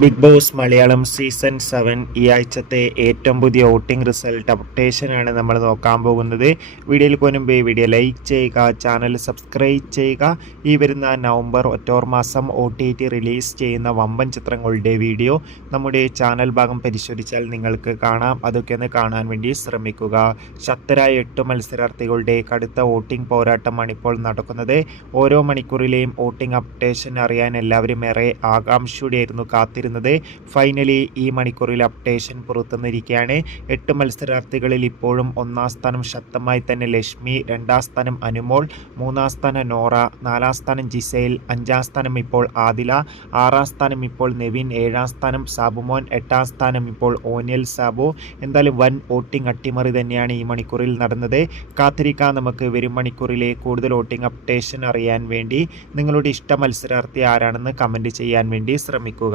Big Boss Malayalam season seven ഈ ആഴ്ചത്തെ ഏറ്റവും പുതിയ വോട്ടിംഗ് റിസൾട്ട് അപ്ഡേഷനാണ് നമ്മൾ നോക്കാൻ പോകുന്നത്. വീഡിയോയിൽ ഈ വീഡിയോ ലൈക്ക് ചെയ്യുക ചാനൽ സബ്സ്ക്രൈബ് ചെയ്യുക. ഈ വരുന്ന നവംബർ ഒറ്റോർ മാസം ഒ ടി ടി റിലീസ് ചെയ്യുന്ന വമ്പൻ ചിത്രങ്ങളുടെ വീഡിയോ നമ്മുടെ ചാനൽ ഭാഗം പരിശോധിച്ചാൽ നിങ്ങൾക്ക് കാണാം. അതൊക്കെ ഒന്ന് കാണാൻ വേണ്ടി ശ്രമിക്കുക. ശക്തരായ എട്ട് മത്സരാർത്ഥികളുടെ കടുത്ത വോട്ടിംഗ് പോരാട്ടമാണ് ഇപ്പോൾ നടക്കുന്നത്. ഓരോ മണിക്കൂറിലെയും വോട്ടിംഗ് അപ്ഡേഷൻ അറിയാൻ എല്ലാവരും ഏറെ ആകാംക്ഷയോടെയായിരുന്നു കാത്തിരുന്നത്. ഫൈനലി ഈ മണിക്കൂറിൽ അപ്ഡേഷൻ പുറത്തുനിന്നിരിക്കുകയാണ്. എട്ട് മത്സരാർത്ഥികളിൽ ഇപ്പോഴും ഒന്നാം സ്ഥാനം ശക്തമായി തന്നെ ലക്ഷ്മി രണ്ടാം സ്ഥാനം അനുമോൾ മൂന്നാം സ്ഥാനം നോറ നാലാം സ്ഥാനം ജിസൈൽ അഞ്ചാം സ്ഥാനം ഇപ്പോൾ ആദില ആറാം സ്ഥാനം ഇപ്പോൾ നെവിൻ ഏഴാം സ്ഥാനം സാബുമോൻ എട്ടാം സ്ഥാനം ഇപ്പോൾ ഓനിയൽ സാബു. എന്തായാലും വൻ വോട്ടിംഗ് അട്ടിമറി തന്നെയാണ് ഈ മണിക്കൂറിൽ നടന്നത്. കാത്തിരിക്കാൻ നമുക്ക് വരും മണിക്കൂറിലെ കൂടുതൽ വോട്ടിംഗ് അപ്ഡേഷൻ അറിയാൻ വേണ്ടി. നിങ്ങളുടെ ഇഷ്ട മത്സരാർത്ഥി ആരാണെന്ന് കമന്റ് ചെയ്യാൻ വേണ്ടി ശ്രമിക്കുക.